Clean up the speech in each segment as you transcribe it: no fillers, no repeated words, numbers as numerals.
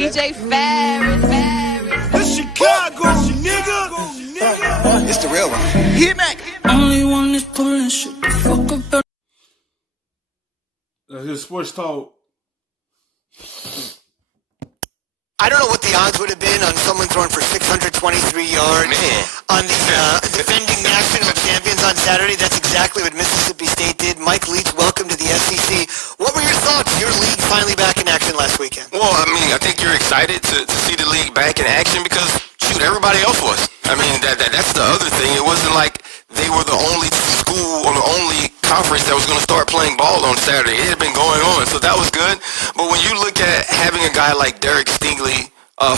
DJ Ferris. The Chicago nigga. It's the real one. Hit me. Only one is pulling shit the fuck up. His sports talk. I don't know what the odds would have been on someone throwing for 623 yards on the defending national champions on Saturday. That's exactly what Mississippi State did. Mike Leach, welcome to the SEC. What were your thoughts? Your league finally back in action last weekend. Well, I mean, I think you're excited to see the league back in action because, shoot, everybody else was. I mean, that's the other thing. It wasn't like they were the only school or the only conference that was going to start playing ball on Saturday. It had been going on, so that was good. But when you look at having a guy like Derek Stingley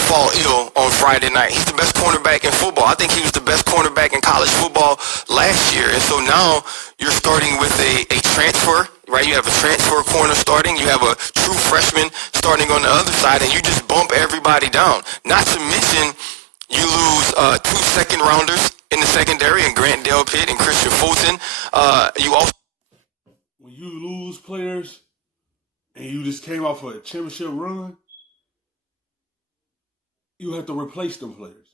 fall ill on Friday night, he's the best cornerback in football. I think he was the best cornerback in college football last year. And so now you're starting with a transfer, right? You have a transfer corner starting. You have a true freshman starting on the other side, and you just bump everybody down. Not to mention you lose 2 second-rounders in the secondary, and Grant Delpit and Christian Fulton. You also, when you lose players and you just came off a championship run, you have to replace them players.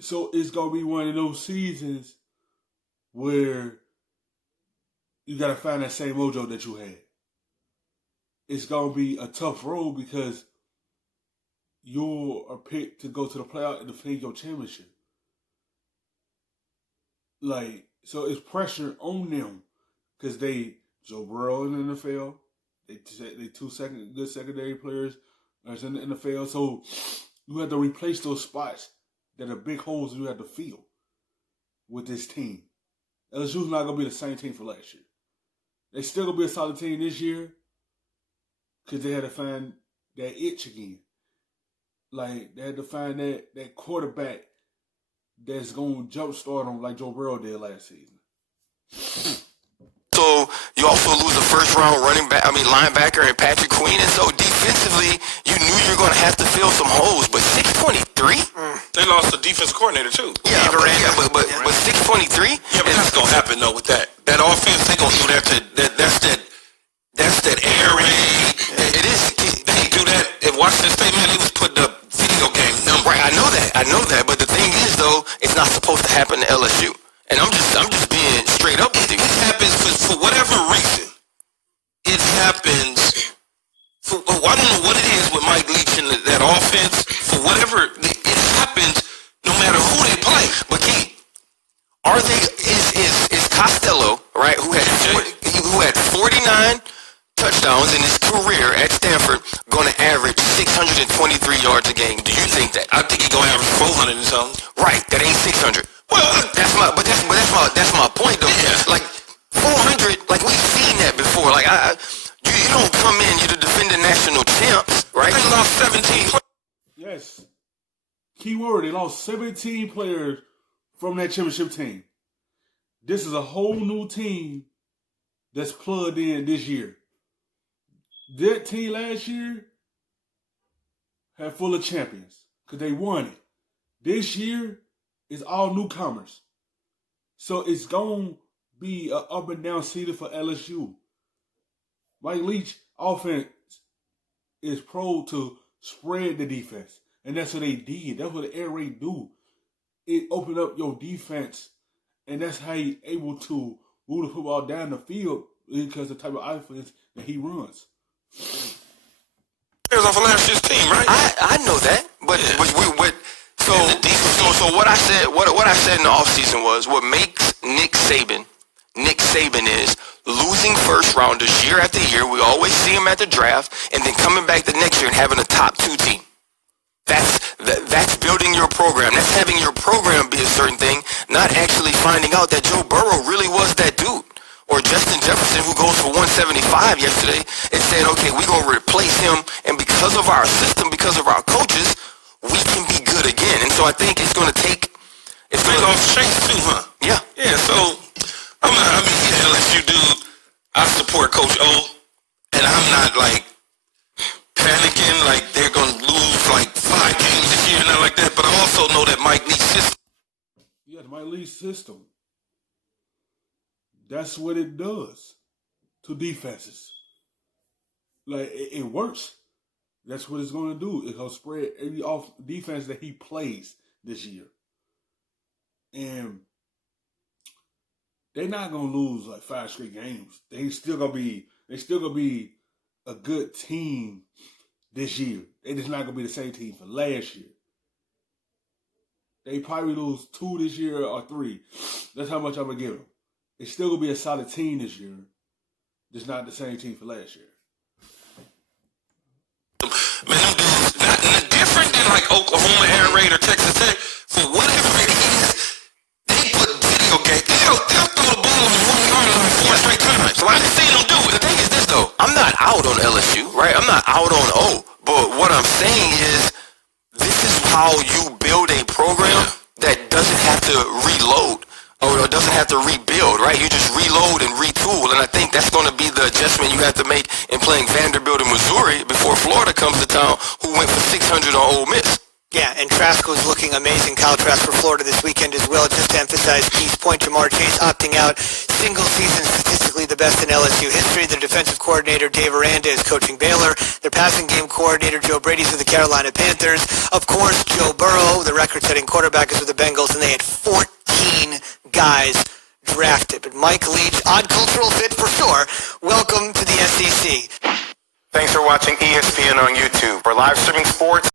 So it's going to be one of those seasons where you got to find that same mojo that you had. It's going to be a tough road because you're picked to go to the playoff and defend your championship. So it's pressure on them because Joe Burrow in the NFL, they 2 good secondary players in the NFL. So you have to replace those spots that are big holes you have to fill with this team. LSU's not going to be the same team for last year. They still going to be a solid team this year because they had to find that itch again. They had to find that quarterback that's going to jumpstart them like Joe Burrow did last season. So you also lose a first-round linebacker in Patrick Queen, and so defensively, you knew you were going to have to fill some holes. But 623? They lost the defense coordinator too. Yeah, but 623? Yeah, but that's gonna happen though with that offense. They gonna do that that's that air raid. It is. They do that at Washington State. Man, they was putting up video game numbers. Right, I know that. But the thing is, though, it's not supposed to happen to LSU. And I'm just being straight up with you. It happens for whatever reason. It happens. I don't know what it is with Mike Leach and that offense. For whatever, it happens no matter who they play. But Keith, is Costello, right, who had 49 touchdowns in his career at Stanford, going to average 623 yards a game? Do you think that? I think he's gonna average 400 and something. Right, that ain't 600. Well, that's my point though. Yeah. 400, we've seen that before. You don't come in, you're the defending national champs, right? They lost 17. Yes. Key word, they lost 17 players from that championship team. This is a whole new team that's plugged in this year. That team last year had full of champions because they won it. This year is all newcomers. So it's going to be an up and down season for LSU. Mike Leach offense is pro to spread the defense. And that's what they did. That's what the air raid do. It opened up your defense. And that's how you're able to move the football down the field because of the type of offense that he runs. It was off of last year's team, right? I know that. But so what I said in the offseason was what makes Nick Saban is losing first rounders year after year. We always see him at the draft, and then coming back the next year and having a top 2 team. That's building your program. That's having your program be a certain thing, not actually finding out that Joe Burrow really was that dude. Or Justin Jefferson, who goes for 175 yesterday, and said, okay, we're going to replace him, and because of our system, because of our coaches, we can be good again. And so I think it's going to take... They lost Chase too, huh? Yeah. Yeah, so, LSU dude, I support Coach O, and I'm not, panicking like they're going to lose, 5 games this year, not like that, but I also know that Mike Leach's system. Yeah, Mike Leach's system. That's what it does to defenses. It works. That's what it's going to do. It's going to spread every off defense that he plays this year. And they're not going to lose like 5 straight games. They still going to be a good team this year. They just not going to be the same team for last year. They probably lose 2 this year or 3. That's how much I'm going to give them. It's still going to be a solid team this year. Just not the same team for last year. Man, them dudes, not different than like Oklahoma Air Raid or Texas Tech. For whatever it is, they put video game. They'll throw the ball on the 1 yard line 4 straight times. So I didn't see them do it. The thing is this though, I'm not out on LSU, right? I'm not out on O. But what I'm saying is, this is how you build a program that doesn't have to reload or doesn't have to rebuild, right? You just reload and retool, and I think that's going to be the adjustment you have to make in playing Vanderbilt and Missouri before Florida comes to town, who went for 600 on Ole Miss. Yeah, and Trasko's looking amazing. Kyle Trask for Florida this weekend as well. Just to emphasize Keith's point, Jamar Chase opting out. Single season statistically the best in LSU history. Their defensive coordinator, Dave Aranda, is coaching Baylor. Their passing game coordinator, Joe Brady's with the Carolina Panthers. Of course, Joe Burrow, the record-setting quarterback, is with the Bengals, and they had 14 guys drafted. But Mike Leach, odd cultural fit for sure. Welcome to the SEC. Thanks for watching ESPN on YouTube. For live streaming sports,